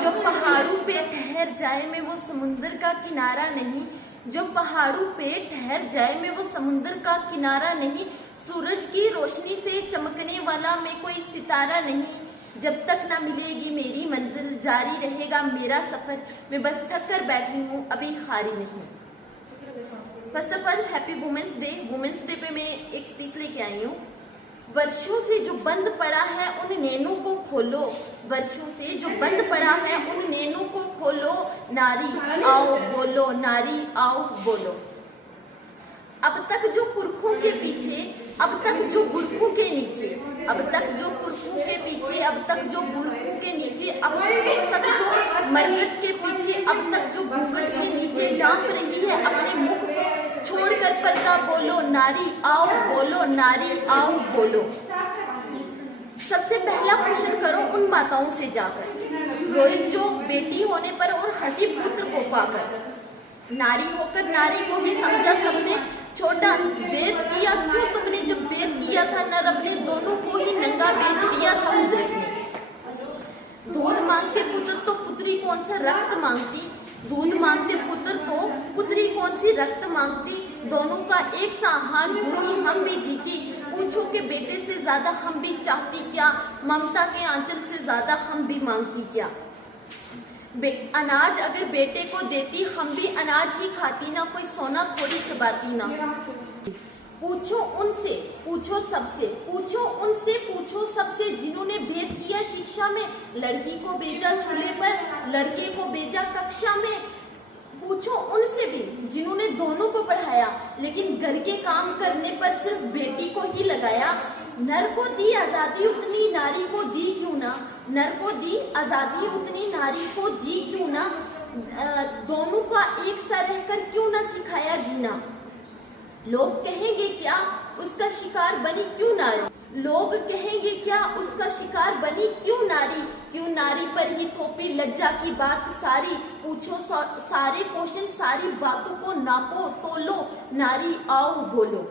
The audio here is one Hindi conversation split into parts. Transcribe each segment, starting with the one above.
जो पहाड़ों पे ठहर जाए मैं वो समुंदर का किनारा नहीं, जो पहाड़ों पे ठहर जाए मैं वो समुंदर का किनारा नहीं, सूरज की रोशनी से चमकने वाला मैं कोई सितारा नहीं, जब तक ना मिलेगी मेरी मंजिल जारी रहेगा मेरा सफर, मैं बस थक कर बैठी हूँ अभी हारी नहीं। First of all happy women's day. Women's day पे मैं एक स्पीच लेके आई हूँ। वर्षों से जो बंद पड़ा है उन नैनों को खोलो, वर्षों से जो बंद पड़ा है उन नैनों को खोलो, नारी आओ बोलो, नारी आओ बोलो। अब तक जो पुरखों के पीछे, अब तक जो बुरखों के नीचे, अब तक जो पुरखों के पीछे, अब तक जो बुरखों के नीचे, अब तक जो मरकट के पीछे, अब तक जो घूंघट के नीचे डांप रही है अपने मुख को छोड़कर पर्दा बोलो, नारी आओ बोलो, नारी आओ बोलो। सबसे पहला क्वेश्चन करो उन माताओं से जाकर, रोई जो बेटी होने पर और हंसी पुत्र को पाकर, नारी होकर नारी को ही समझा सबने छोटा, वेद किया क्यों तुमने जब वेद किया था, नर अपने दोनों को ही नंगा बेच दिया था कुदरत ने। दूध मांगते पुत्र तो पुत्री कौन सा रक्त मांगती, दूध मांगते पुत्र तो पुत्री कौन सी रक्त मांगती, दोनों का एक सा हाल भूमि हम भी जीती, पूछो के बेटे से ज्यादा हम भी चाहती क्या, ममता के आंचल से ज्यादा हम भी मांगती क्या। अनाज अगर बेटे को देती हम भी अनाज ही खाती ना, कोई सोना थोड़ी चबाती ना। पूछो उनसे, पूछो सबसे, पूछो उनसे, पूछो सबसे जिन्होंने भेद किया शिक्षा में, लड़की को भेजा चूल्हे पर, लड़के को भेजा कक्षा में। पूछो उनसे भी जिन्होंने दोनों को पढ़ाया, लेकिन घर के काम करने पर सिर्फ बेटी को ही लगाया। नर को दी आजादी उतनी नारी को दी क्यों ना, नर को दी आजादी उतनी नारी को दी क्यों ना, दोनों का एक सा रहकर क्यों ना सिखाया जीना। लोग कहेंगे क्या उसका शिकार बनी क्यों नारी, लोग कहेंगे क्या उसका शिकार बनी क्यों नारी, क्यों नारी पर ही थोपी लज्जा की बात सारी, पूछो सारे क्वेश्चन सारी बातों को नापो तोलो, नारी आओ बोलो।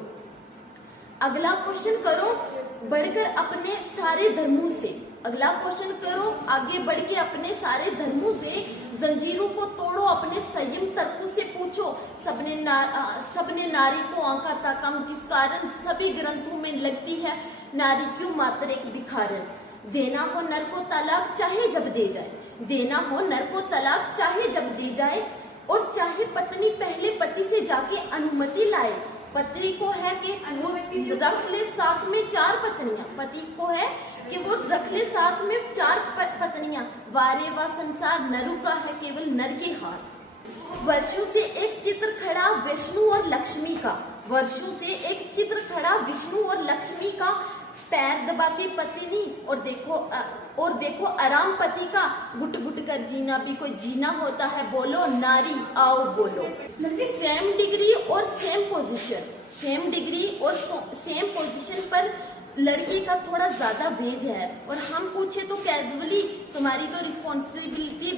अगला क्वेश्चन करो बढ़कर अपने सारे धर्मों से, अगला क्वेश्चन करो आगे बढ़ के अपने सारे धर्मों से, जंजीरों को तोड़ो अपने संयम तर्कों से, पूछो सबने नारी को आंका था कम किस कारण, सभी ग्रंथों में लगती है नारी क्यों मात्र एक भिखारन। देना हो नर को तलाक चाहे जब दे जाए, देना हो नर को तलाक चाहे जब दे जाए, और चाहे पत्नी पहले पति से जाके अनुमति लाए, पत्नी को है कि वो रख ले साथ में 4 पत्नियां, पति को है कि वो रख ले साथ में 4 पत्नियां, वारे वा संसार नरु का है केवल नर के हाथ। वर्षों से एक चित्र खड़ा विष्णु और लक्ष्मी का, वर्षों से एक चित्र खड़ा विष्णु और लक्ष्मी का, पैर दबाती पत्नी और देखो आराम पति का, घुट घुट कर जीना भी कोई जीना होता है, बोलो नारी आओ बोलो। सेम डिग्री और सेम पोजीशन, सेम डिग्री और सेम पोजीशन पर लड़की का थोड़ा ज्यादा वेज है, और हम पूछे तो कैजुअली तुम्हारी तो रिस्पॉन्सिबिलिटी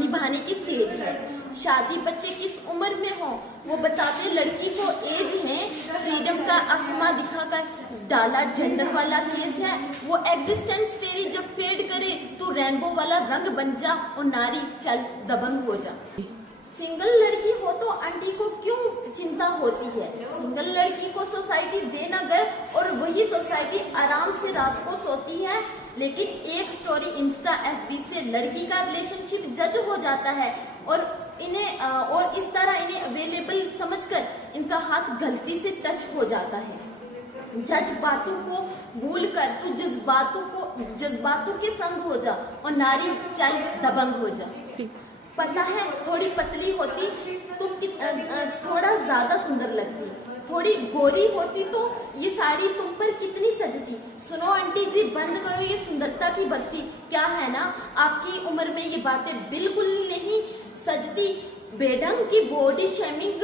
निभाने की स्टेज है, शादी बच्चे किस उम्र में हो वो बताते लड़की को एज है, फ्रीडम का आसमां दिखाकर डाला जेंडर वाला केस है, वो एग्जिस्टेंस तेरी जब फेड करे तू रेनबो वाला रंग बन जा, और नारी चल दबंग हो जा। सिंगल लड़की हो तो आंटी को क्यों चिंता होती है, सिंगल लड़की को सोसाइटी देना घर और वही सोसाइटी आराम से रात को सोती है, लेकिन एक स्टोरी इंस्टा FB से लड़की का रिलेशनशिप जज हो जाता है, और इस तरह इन्हें अवेलेबल समझकर इनका हाथ गलती से टच हो जाता है। जज्बातों को भूल कर तू जज्बातों के संग हो जा, और नारी चल दबंग हो जा। पता है थोड़ी पतली होती तो थोड़ा ज्यादा सुंदर लगती, थोड़ी गोरी होती तो ये साड़ी तुम पर कितनी सजती। सुनो आंटी जी बंद करो ये सुंदरता की बत्ती, क्या है ना आपकी उम्र में ये बातें बिल्कुल नहीं सजती। बेढंग की बॉडी शेमिंग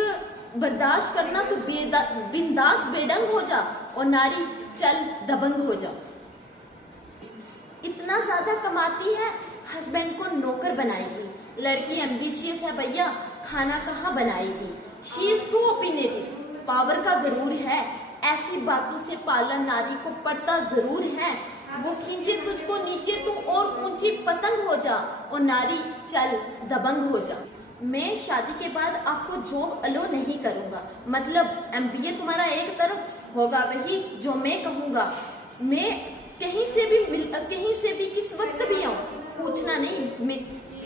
बर्दाश्त करना तो बिंदास बेढंग हो जा, और नारी चल दबंग हो जा। इतना ज्यादा कमाती है हस्बैंड को नौकर बनाएगी, लड़की एम्बिशियस है भैया खाना कहाँ बनाएगी, she is too opinionated, power का गरूर है, ऐसी बातों से पालन नारी को पड़ता जरूर है, वो खींचे तुझको नीचे तू और ऊंची पतंग हो जा, और नारी चल दबंग हो जा। मैं शादी के बाद आपको जॉब अलो नहीं करूंगा, मतलब एमबीए तुम्हारा एक तरफ होगा वही जो मैं कहूंगा। मैं कहीं से भी किस वक्त भी आऊं, पूछना नहीं। मैं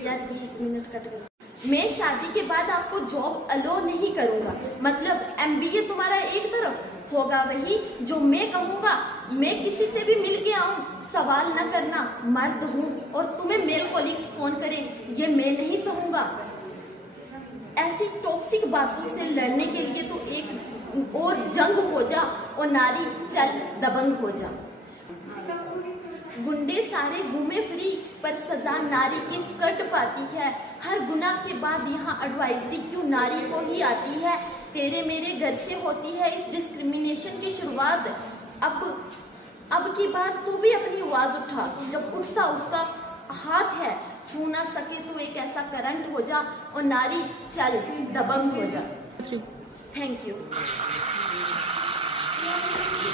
यार 1 मिनट कट गया। मैं शादी के बाद आपको जॉब अलो नहीं करूंगा, मतलब एमबीए तुम्हारा एक तरफ होगा वही जो मैं कहूंगा। मैं किसी से भी मिल के आऊं, सवाल न करना, मर्द हूं और तुम्हें मेल कॉलिग्स फोन करें, ये मैं नहीं सहूंगा। ऐसी टॉक्सिक बातों से लड़ने के लिए तो एक और जंग हो जा, और नारी चल दबंग हो जा। गुंडे सारे घूमे फ्री, पर सजा नारी की स्कर्ट पाती है। हर गुनाह के बाद यहाँ एडवाइजरी क्यों नारी को ही आती है। तेरे मेरे घर से होती है इस डिस्क्रिमिनेशन की शुरुआत। अब की बार तू भी अपनी आवाज उठा, जब उठता उसका हाथ है, छू ना सके तो एक ऐसा करंट हो जा, और नारी चल दबंग हो जा। Thank you.